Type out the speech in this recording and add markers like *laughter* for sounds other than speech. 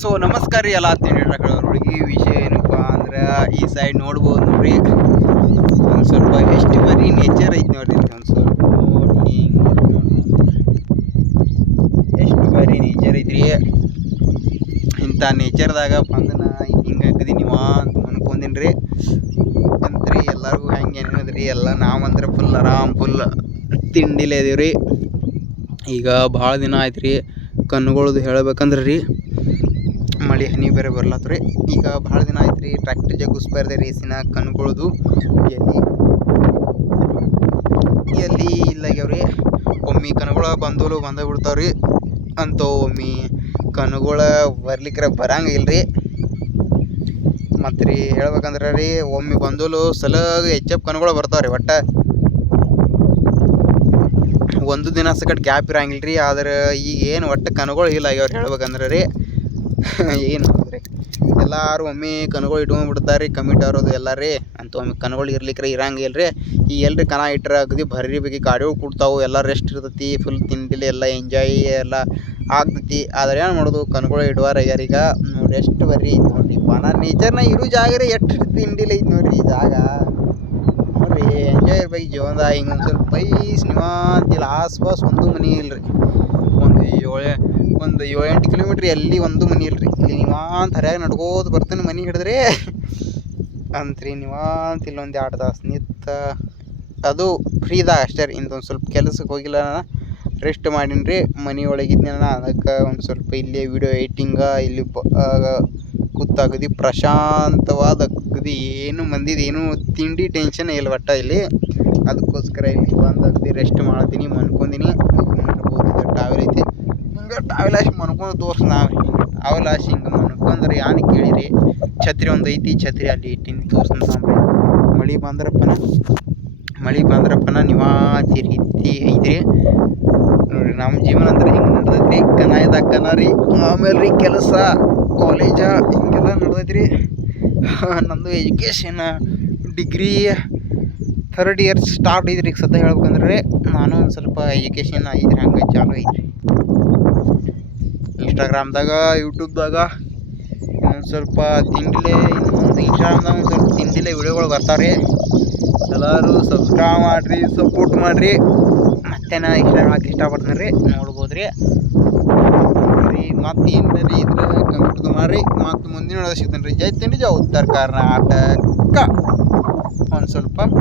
So ನಮಸ್ಕಾರ ರೀ ಎಲ್ಲ ಹುಡುಗಿ ವಿಷಯ ಏನಪ್ಪ ಅಂದ್ರೆ, ಈ ಸೈಡ್ ನೋಡ್ಬೋದು ನೋಡ್ರಿ. ಒಂದು ಸ್ವಲ್ಪ ಎಷ್ಟು ಬರೀ ನೇಚರ್ ಐತಿ ನೋಡ್ರಿ ಒಂದು ಸ್ವಲ್ಪ ನೋಡಿ ಎಷ್ಟು ಬರೀ ನೇಚರ್ ಐತ್ರಿ ಇಂಥ ನೇಚರ್ದಾಗ ಬಂದು ನಾ ಹಿಂಗೆ ಹಾಕಿದೀನಿ ನೀವು ಅಂತ ಅನ್ಕೊಂದಿನಿ ರೀ. ಅಂತ್ರಿ ಎಲ್ಲರಿಗೂ ಹೆಂಗೆ ಏನದ್ರಿ ಎಲ್ಲ ನಾವಂದ್ರೆ ಫುಲ್ ಆರಾಮ್ ಫುಲ್ ತಿಂಡಿಲೇ ಇದೀವಿ ರೀ. ಈಗ ಭಾಳ ದಿನ ಆಯ್ತು ರೀ, ಕಣ್ಣುಗಳದು ಹೇಳ್ಬೇಕಂದ್ರೆ ರೀ. ಮಳೆ ಹನಿ ಬೇರೆ ಬರ್ಲತ್ತ ರೀ ಈಗ ಭಾಳ ದಿನ ಆಯ್ತು ರೀ ಟ್ರ್ಯಾಕ್ಟರ್ ಜಗುಸ್ಬಾರ್ದೆ ರೇಸಿನ ಕಣ್ಗಳದು ಎಲ್ಲಿ? ಎಲ್ಲಿ ಇಲ್ಲಾಗ್ಯಾವ್ರಿ ಒಮ್ಮೆ ಕಣ್ಗಳ ಬಂದೋಲು ಬಂದ ಬಿಡ್ತಾವ್ರಿ. ಅಂತ ಒಮ್ಮೆ ಕಣ್ಗೊಳ ಬರ್ಲಿಕ್ಕರ ಬರಂಗಿಲ್ಲ ರೀ ಮತ್ತು ರೀ ಹೇಳ್ಬೇಕಂದ್ರೆ ರೀ, ಒಮ್ಮೆ ಬಂದೋಲು ಸಲಗ ಹೆಚ್ಚಪ್ಪ ಕಣ್ಗಳು ಬರ್ತಾವ್ರಿ ಒಟ್ಟ. ಒಂದು ದಿನ ಸಕಟ್ ಗ್ಯಾಪ್ ಇರಂಗಿಲ್ಲ ರೀ ಆದ್ರೆ ಈಗ ಏನು ಒಟ್ಟು ಕಣ್ಗಳು ಇಲ್ಲ ಆಗ್ಯಾವ್ರಿ ಹೇಳ್ಬೇಕಂದ್ರೆ ರೀ. *laughs* ಏನು ಮಾಡೋದ್ರಿ ಎಲ್ಲರೂ ಒಮ್ಮೆ ಕಣ್ಗಳು ಇಟ್ಕೊಂಡ್ಬಿಡ್ತಾರೆ ರೀ ಕಮಿಟಿ ಅವ್ರದ್ದು ಎಲ್ಲ ರೀ ಅಂತ ಒಮ್ಮೆ ಕಣ್ಗಳು ರೀ ಇರಂಗಿಲ್ಲ ರೀ ಈ ಎಲ್ರಿ ಕನ ಇಟ್ರೆ ಅಗದಿ ಭರ್ರಿ ಬಗ್ಗೆ ಗಾಡಿಗಳು ಕೊಡ್ತಾವು, ಎಲ್ಲ ರೆಸ್ಟ್ ಇರ್ತೈತಿ ಫುಲ್ ತಿಂಡಿಲಿ ಎಲ್ಲ ಎಂಜಾಯ್ ಎಲ್ಲ ಆಗ್ತೈತಿ. ಆದ್ರೆ ಏನು ಮಾಡೋದು ಕಣ್ಗಳು ಇಡುವಾರ ಯಾರೀಗ? ನೋಡಿ ಎಷ್ಟು ಬರ್ರಿ ಐತಿ ನೋಡ್ರಿ. ಪಾನ ನೇಚರ್ನ ಇರೋ ಜಾಗ ರೀ ಎಷ್ಟು ತಿಂಡಿಲಿ ಐತಿ ನೋಡ್ರಿ ಜಾಗ. ಇರ್ಬೇಕು ಜೀವನದಾಗ ಹಿಂಗೆ ಒಂದು ಸ್ವಲ್ಪ ಪೈಸ್ ನಿವಾಂತಿಲ್ಲ ಆಸ್ಪಾಸ್ ಒಂದು ಮನೆ ಇಲ್ರಿ. ಒಂದು ಏಳು ಒಂದು ಏಳು ಎಂಟು ಕಿಲೋಮೀಟ್ರ್ ಎಲ್ಲಿ ಒಂದು ಮನೆ ಇಲ್ರಿ. ಇಲ್ಲಿ ನಿವಾಂತ ಹರಿಯಾಗ ನಡ್ಕೋತ ಬರ್ತಾನೆ ಮನೆ ಹಿಡಿದ್ರೆ. ಅಂತ್ರಿ, ನಿವಾಂತ ಇಲ್ಲೊಂದು ಎರಡು ತಾಸು ನಿಂತ. ಅದು ಫ್ರೀದಾಗ ಅಷ್ಟೇ ರೀ. ಇಂದೊಂದು ಸ್ವಲ್ಪ ಕೆಲಸಕ್ಕೆ ಹೋಗಿಲ್ಲ ನಾನು. ರೆಸ್ಟ್ ಮಾಡೀನಿ ರೀ ಮನೆ ಒಳಗಿದ್ದೆ ನಾನು ಅದಕ್ಕೆ ಒಂದು ಸ್ವಲ್ಪ ಇಲ್ಲೇ ವಿಡಿಯೋ ಎಡಿಟಿಂಗ ಇಲ್ಲಿ ಬ ಕೂತಾಗದಿ ಪ್ರಶಾಂತವಾದ ಅಗದಿ, ಏನು ಮಂದಿದು ಏನು ತಿಂಡಿ ಟೆನ್ಷನ್ ಇಲ್ಲ ಒಟ್ಟ ಇಲ್ಲಿ. ಅದಕ್ಕೋಸ್ಕರ ಇಲ್ಲಿ ಬಂದು ಅಗದಿ ರೆಸ್ಟ್ ಮಾಡ್ತೀನಿ, ಮನ್ಕೊಂದಿನಿ. ಟಾವೆಲ್ ಐತಿ ಹಿಂಗೆ ಟ್ರಾವೆಲ್ ಆಶಿ ಮನ್ಕೊಂಡು ತೋರ್ಸ್ ನಾವು ಟ್ರಾವೆಲ್ ಆಶಿ ಹಿಂಗೆ ಮನ್ಕೊಂಡ್ರೆ ಯಾನ್ ಕೇಳಿರಿ? ಛತ್ರಿ ಒಂದು ಐತಿ, ಛತ್ರಿ ಅಲ್ಲಿ ಇಟ್ಟಿನಿ ತೋರ್ಸ್ತೀನಿ ಸಾಂಬ್ರಿ. ಮಳೆ ಬಂದ್ರಪ್ಪನ ಮಳೆ ಬಂದ್ರಪ್ಪನ ನಿವಾಂತಿ ರೀತಿ ಐತ್ರಿ. ನೋಡ್ರಿ ನಮ್ಮ ಜೀವನ ಅಂದ್ರೆ ಹಿಂಗೆ ನಡ್ದೈತ್ರಿ. ಕನಾಯದಾಗ ಕನ ರೀ, ಆಮೇಲೆ ರೀ ಕೆಲಸ. ಕಾಲೇಜ ಹಿಂಗೆಲ್ಲ ನಡ್ದೈತ್ರಿ. ನಂದು education degree third year start ಇದ್ರಿ ಸದ್ಯ ಹೇಳ್ಬೇಕಂದ್ರೆ. ನಾನು ಒಂದು ಸ್ವಲ್ಪ ಎಜುಕೇಷನ್ ಐತ್ರಿ ಹಂಗೆ ಚಾಲು ಐತ್ರಿ. ಇನ್ಸ್ಟಾಗ್ರಾಮ್ದಾಗ ಯೂಟ್ಯೂಬ್ದಾಗ ಇನ್ನೊಂದು ಸ್ವಲ್ಪ ತಿಂಡಿಲೆ ಇನ್ನು ಮುಂದೆ ಇನ್ಸ್ಟಾಗ್ರಾಮ್ದಾಗ ಒಂದು ಸ್ವಲ್ಪ ತಿಂಡಿಲೆ ವಿಡಿಯೋಗಳು ಬರ್ತಾವ್ರಿ. ಎಲ್ಲರೂ ಸಬ್ಸ್ಕ್ರೈಬ್ ಮಾಡಿರಿ ಸಪೋರ್ಟ್ ಮಾಡಿರಿ. ಮತ್ತೆ ನಾ ಇಷ್ಟ ಹೇಳಕ್ಕೆ ಇಷ್ಟಪಡ್ತೀನಿ ರೀ. ನೋಡ್ಬೋದು ರೀ ಮತ್ತೆ ಏನು ಇದ್ರ ಇದ್ರೆ ಕಮೆಂಟ್ ಮಾಡಿರಿ ಮತ್ತು ಮುಂದಿನ ಸಿಗ್ತೇನೆ ರೀ ಜೈ ತಿಂಡಿ, ಜೈ ಉತ್ತರ ಕರ್ನಾಟಕ ಒಂದು ಸ್ವಲ್ಪ